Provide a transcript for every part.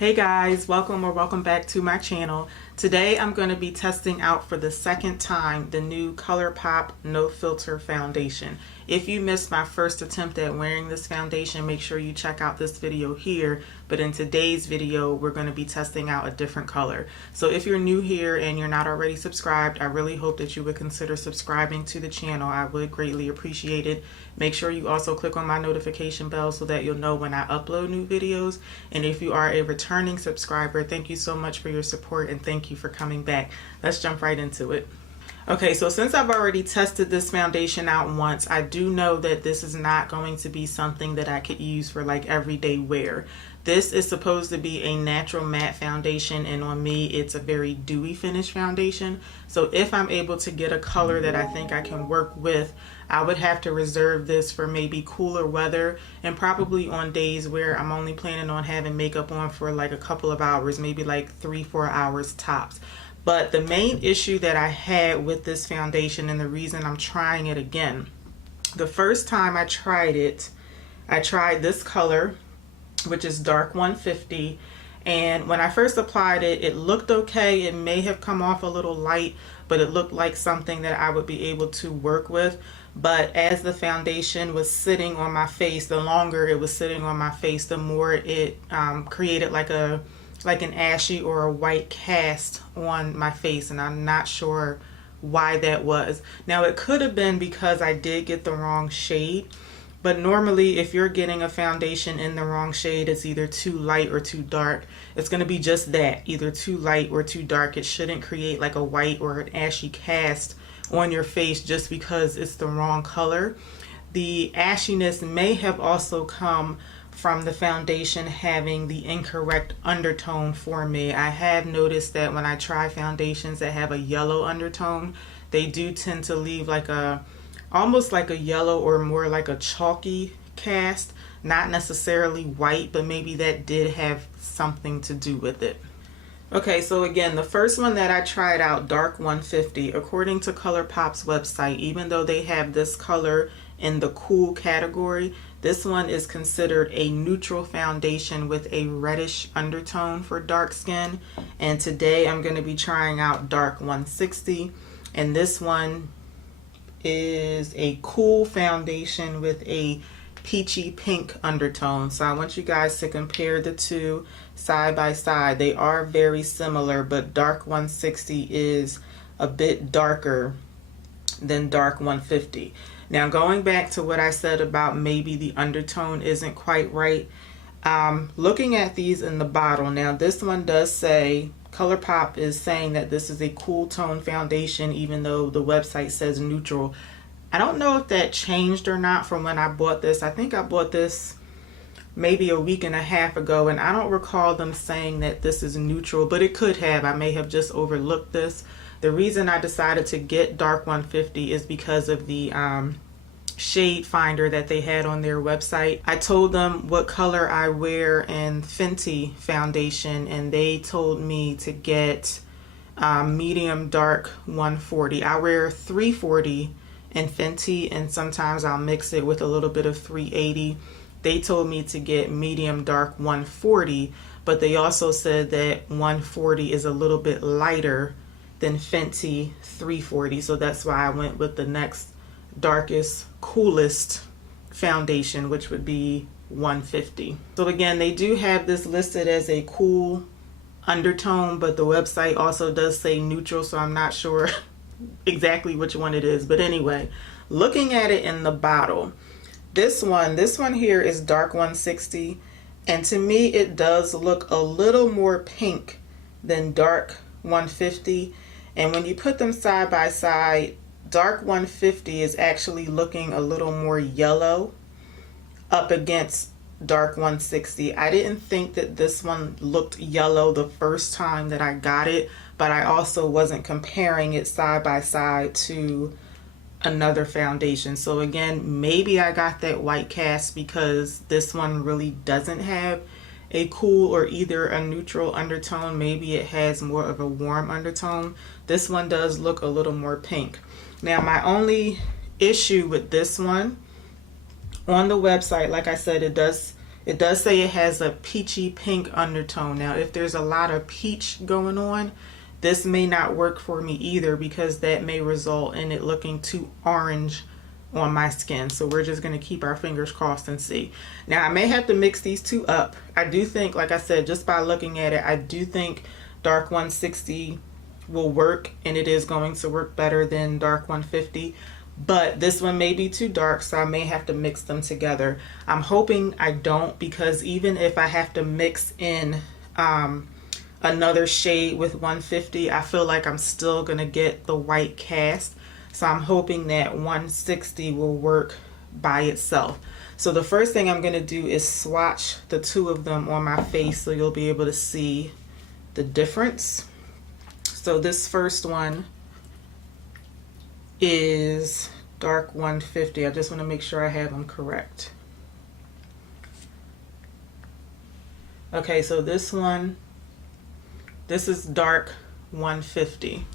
Hey guys, welcome back to my channel. Today I'm going to be testing out for the second time the new ColourPop No Filter Foundation. If you missed my first attempt at wearing this foundation, make sure you check out this video here. But in today's video, we're going to be testing out a different color. So if you're new here and you're not already subscribed, I really hope that you would consider subscribing to the channel. I would greatly appreciate it. Make sure you also click on my notification bell so that you'll know when I upload new videos. And if you are a returning subscriber, thank you so much for your support and thank you for coming back. Let's jump right into it. Okay, so since I've already tested this foundation out once, I do know that this is not going to be something that I could use for like everyday wear. This is supposed to be a natural matte foundation, and on me it's a very dewy finish foundation. So if I'm able to get a color that I think I can work with, I would have to reserve this for maybe cooler weather and probably on days where I'm only planning on having makeup on for like a couple of hours, maybe like 3-4 hours tops. But the main issue that I had with this foundation, and the reason I'm trying it again, the first time I tried it, I tried this color, which is dark 150, and when I first applied it, it looked okay. It may have come off a little light, but it looked like something that I would be able to work with. But as the foundation was sitting on my face, the longer it was sitting on my face, the more it created like an ashy or a white cast on my face, and I'm not sure why that was. Now it could have been because I did get the wrong shade, but normally if you're getting a foundation in the wrong shade, it's either too light or too dark. It's going to be just that, either too light or too dark. It shouldn't create like a white or an ashy cast on your face just because it's the wrong color. The ashiness may have also come from the foundation having the incorrect undertone for me. I have noticed that when I try foundations that have a yellow undertone, they do tend to leave like almost like a yellow or more like a chalky cast, not necessarily white, but maybe that did have something to do with it. Okay, so again, the first one that I tried out, dark 150, according to ColourPop's website, even though they have this color in the cool category, this one is considered a neutral foundation with a reddish undertone for dark skin. And today I'm going to be trying out dark 160, and this one is a cool foundation with a peachy pink undertone. So I want you guys to compare the two side by side. They are very similar, but dark 160 is a bit darker than dark 150. Now going back to what I said about maybe the undertone isn't quite right, looking at these in the bottle, now this one does say, ColourPop is saying that this is a cool tone foundation even though the website says neutral. I don't know if that changed or not from when I bought this. I think I bought this maybe a week and a half ago, and I don't recall them saying that this is neutral, but it could have. I may have just overlooked this. The reason I decided to get dark 150 is because of the shade finder that they had on their website. I told them what color I wear in Fenty foundation, and they told me to get medium dark 140. I wear 340 in Fenty, and sometimes I'll mix it with a little bit of 380. They told me to get medium dark 140, but they also said that 140 is a little bit lighter than Fenty 340, so that's why I went with the next darkest, coolest foundation, which would be 150. So again, they do have this listed as a cool undertone, but the website also does say neutral, so I'm not sure exactly which one it is. But anyway, looking at it in the bottle, this one here is dark 160, and to me it does look a little more pink than dark 150. And when you put them side by side, dark 150 is actually looking a little more yellow up against dark 160. I didn't think that this one looked yellow the first time that I got it, but I also wasn't comparing it side by side to another foundation. So again, maybe I got that white cast because this one really doesn't have a cool or either a neutral undertone. Maybe it has more of a warm undertone. This one does look a little more pink. Now my only issue with this one, on the website, like I said, it does It does say it has a peachy pink undertone. Now, if there's a lot of peach going on, this may not work for me either, because that may result in it looking too orange on my skin. So we're just going to keep our fingers crossed and see. Now, I may have to mix these two up. I do think, like I said, just by looking at it, I do think dark 160 will work, and it is going to work better than dark 150. But this one may be too dark, so I may have to mix them together. I'm hoping I don't, because even if I have to mix in another shade with 150, I feel like I'm still gonna get the white cast. So I'm hoping that 160 will work by itself. So the first thing I'm gonna do is swatch the two of them on my face, so you'll be able to see the difference. So this first one is dark 150. I just want to make sure I have them correct. Okay, so this one, this is dark 150.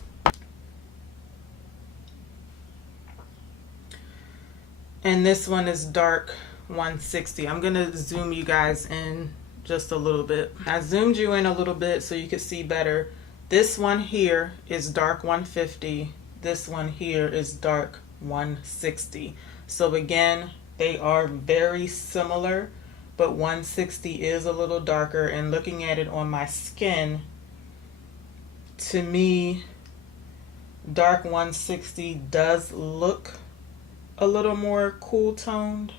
And this one is dark 160. I'm gonna zoom you guys in just a little bit. I zoomed you in a little bit so you could see better. This one here is dark 150. This one here is dark 160. So again, they are very similar, but 160 is a little darker. And looking at it on my skin, to me, dark 160 does look a little more cool toned.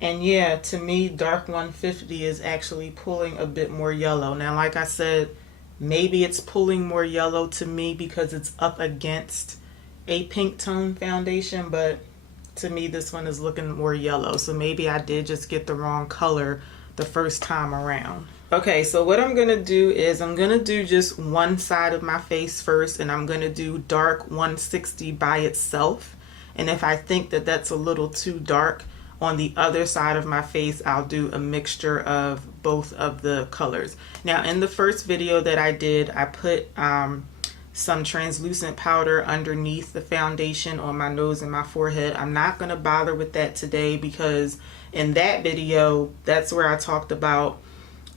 And yeah, to me, dark 150 is actually pulling a bit more yellow. Now, like I said, maybe it's pulling more yellow to me because it's up against a pink tone foundation, but to me this one is looking more yellow. So maybe I did just get the wrong color the first time around. Okay, so what I'm gonna do is I'm gonna do just one side of my face first, and I'm gonna do dark 160 by itself. And if I think that that's a little too dark, on the other side of my face, I'll do a mixture of both of the colors. Now, in the first video that I did, I put some translucent powder underneath the foundation on my nose and my forehead. I'm not going to bother with that today, because in that video, that's where I talked about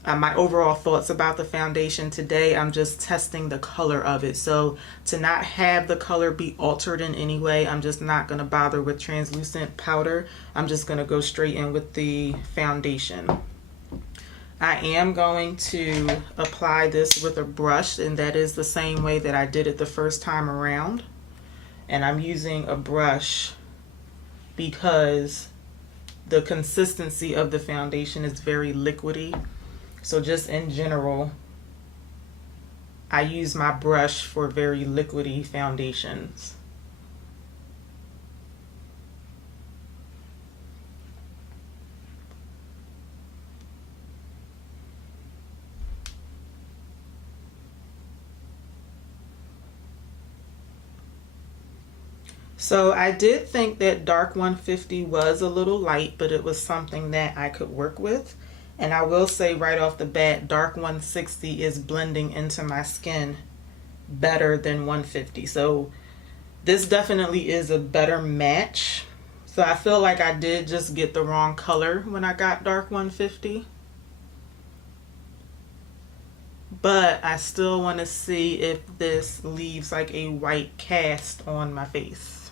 my overall thoughts about the foundation. Today, I'm just testing the color of it. So to not have the color be altered in any way, I'm just not going to bother with translucent powder. I'm just going to go straight in with the foundation. I am going to apply this with a brush, and that is the same way that I did it the first time around. And I'm using a brush because the consistency of the foundation is very liquidy. So just in general, I use my brush for very liquidy foundations. So I did think that dark 150 was a little light, but it was something that I could work with. And I will say right off the bat, dark 160 is blending into my skin better than 150. So this definitely is a better match. So I feel like I did just get the wrong color when I got dark 150. But I still want to see if this leaves like a white cast on my face.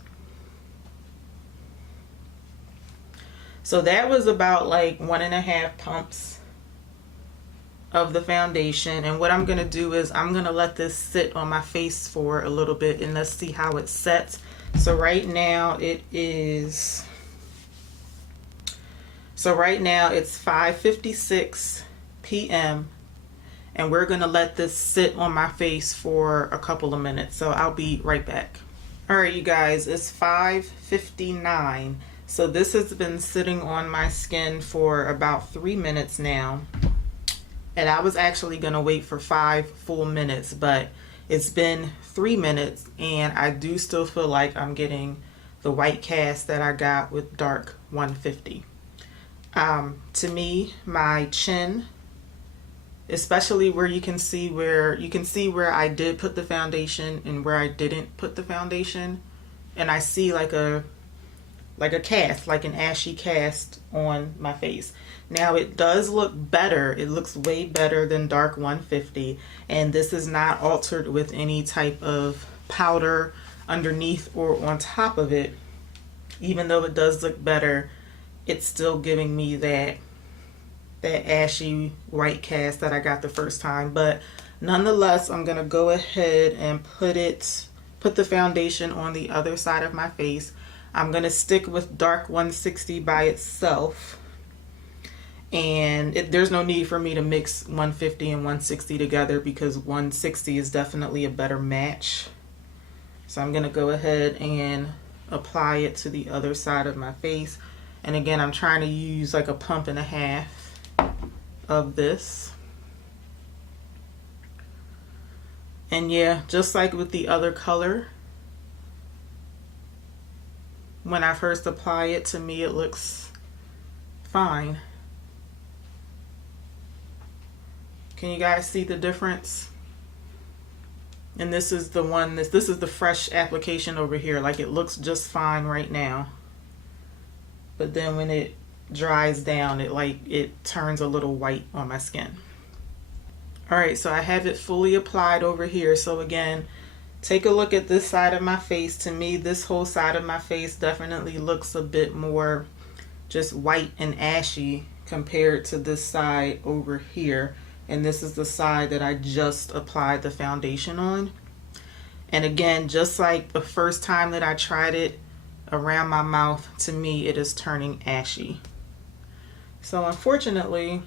So that was about like 1.5 pumps of the foundation. And what I'm going to do is I'm going to let this sit on my face for a little bit, and let's see how it sets. So right now it's 5:56 p.m. and we're going to let this sit on my face for a couple of minutes. So I'll be right back. All right, you guys, it's 5:59. So this has been sitting on my skin for about 3 minutes now. And I was actually going to wait for 5 full minutes, but it's been 3 minutes and I do still feel like I'm getting the white cast that I got with dark 150. To me, my chin, especially where you can see where I did put the foundation and where I didn't put the foundation, and I see like a a cast, like an ashy cast on my face. Now it does look better. It looks way better than Dark 150, and this is not altered with any type of powder underneath or on top of it. Even though it does look better, it's still giving me that ashy white cast that I got the first time. But nonetheless, I'm gonna go ahead and put the foundation on the other side of my face. I'm gonna stick with Dark 160 by itself, and there's no need for me to mix 150 and 160 together because 160 is definitely a better match. So I'm gonna go ahead and apply it to the other side of my face. And again, I'm trying to use like a pump and a half of this. And yeah, just like with the other color, when I first apply it, to me it looks fine. Can you guys see the difference? And this is the one, this is the fresh application over here. Like, it looks just fine right now, but then when it dries down, it turns a little white on my skin. All right, so I have it fully applied over here. So again, take a look at this side of my face. To me, this whole side of my face definitely looks a bit more just white and ashy compared to this side over here. And this is the side that I just applied the foundation on. And again, just like the first time that I tried it around my mouth, to me it is turning ashy. So unfortunately,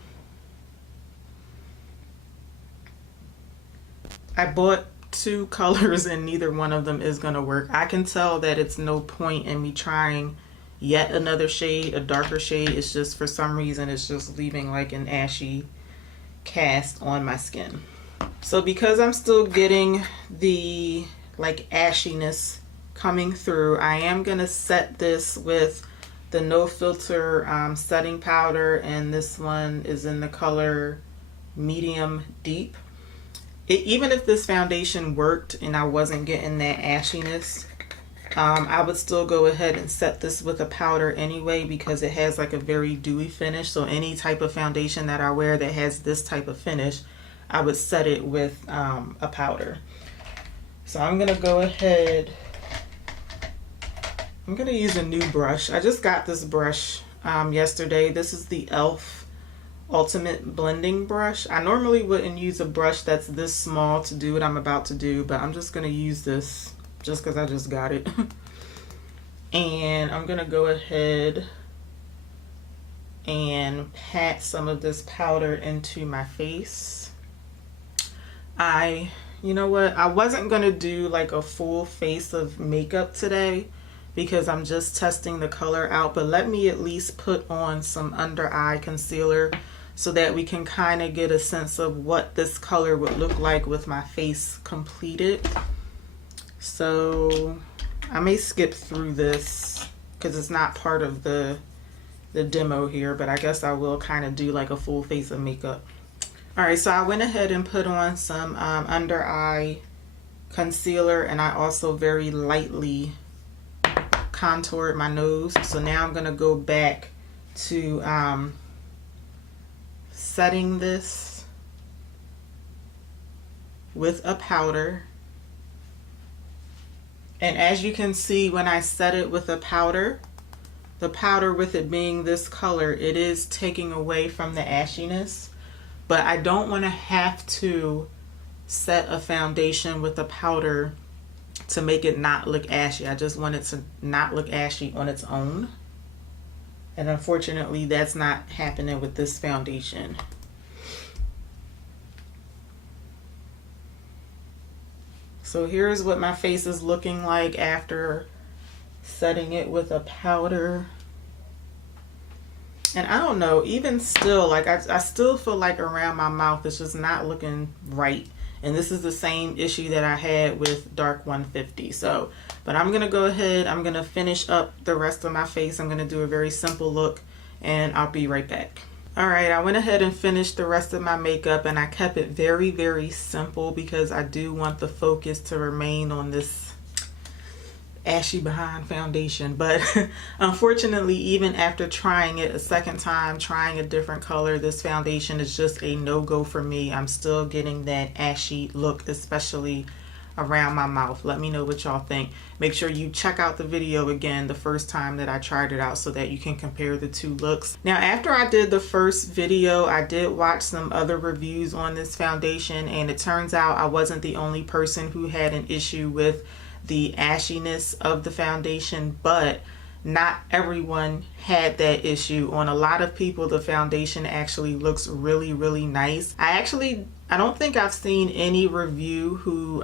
I bought two colors and neither one of them is gonna work. I can tell that it's no point in me trying yet another shade, a darker shade. It's just, for some reason, it's just leaving like an ashy cast on my skin. So because I'm still getting the like ashiness coming through, I am gonna set this with the No Filter setting powder, and this one is in the color medium deep. Even if this foundation worked and I wasn't getting that ashiness, I would still go ahead and set this with a powder anyway, because it has like a very dewy finish. So any type of foundation that I wear that has this type of finish, I would set it with a powder. So I'm gonna go ahead, I'm gonna use a new brush. I just got this brush yesterday. This is the e.l.f. Ultimate Blending Brush. I normally wouldn't use a brush that's this small to do what I'm about to do, but I'm just gonna use this just because I just got it. And I'm gonna go ahead and pat some of this powder into my face. You know what, I wasn't gonna do like a full face of makeup today because I'm just testing the color out, but let me at least put on some under eye concealer so that we can kind of get a sense of what this color would look like with my face completed. So I may skip through this because it's not part of the demo here, but I guess I will kind of do like a full face of makeup. All right, so I went ahead and put on some under eye concealer, and I also very lightly contoured my nose. So now I'm gonna go back to setting this with a powder. And as you can see, when I set it with a powder, the powder, with it being this color, it is taking away from the ashiness. But I don't want to have to set a foundation with a powder to make it not look ashy. I just want it to not look ashy on its own. And unfortunately, that's not happening with this foundation. So here's what my face is looking like after setting it with a powder. And I don't know, even still, like I still feel like around my mouth it's just not looking right. And this is the same issue that I had with Dark 150. So, but I'm gonna go ahead, I'm gonna finish up the rest of my face. I'm gonna do a very simple look and I'll be right back. All right, I went ahead and finished the rest of my makeup, and I kept it very, very simple because I do want the focus to remain on this ashy behind foundation. But unfortunately, even after trying it a second time, trying a different color, this foundation is just a no-go for me. I'm still getting that ashy look, especially around my mouth. Let me know what y'all think. Make sure you check out the video again the first time that I tried it out so that you can compare the two looks. Now, after I did the first video, I did watch some other reviews on this foundation, and it turns out I wasn't the only person who had an issue with the ashiness of the foundation, but not everyone had that issue. On a lot of people, the foundation actually looks really, really nice. I don't think I've seen any review who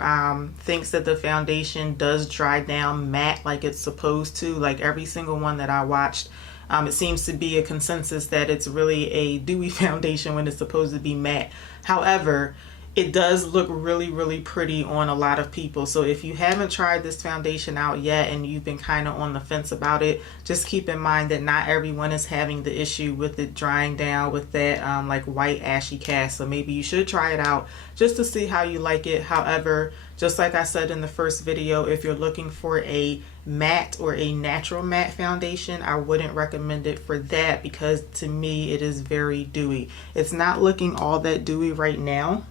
thinks that the foundation does dry down matte like it's supposed to. Like every single one that I watched, it seems to be a consensus that it's really a dewy foundation when it's supposed to be matte. However, it does look really, really pretty on a lot of people. So if you haven't tried this foundation out yet and you've been kind of on the fence about it, just keep in mind that not everyone is having the issue with it drying down with that like white ashy cast. So maybe you should try it out just to see how you like it. However, just like I said in the first video, if you're looking for a matte or a natural matte foundation, I wouldn't recommend it for that, because to me it is very dewy. It's not looking all that dewy right now,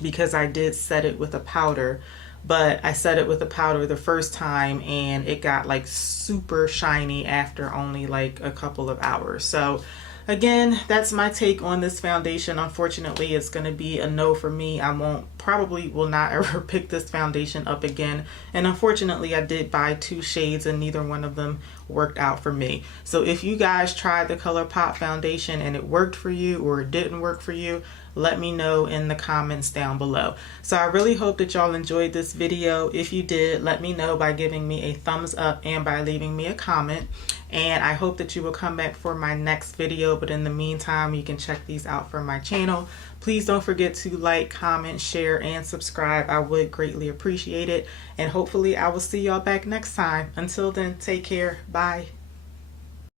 because I did set it with a powder, but I set it with a powder the first time and it got like super shiny after only like a couple of hours. So again, that's my take on this foundation. Unfortunately, it's going to be a no for me. I probably will not ever pick this foundation up again. And unfortunately, I did buy 2 shades and neither one of them worked out for me. So if you guys tried the ColourPop foundation and it worked for you or it didn't work for you, let me know in the comments down below. So I really hope that y'all enjoyed this video. If you did, let me know by giving me a thumbs up and by leaving me a comment. And I hope that you will come back for my next video. But in the meantime, you can check these out from my channel. Please don't forget to like, comment, share, and subscribe. I would greatly appreciate it. And hopefully I will see y'all back next time. Until then, take care. Bye.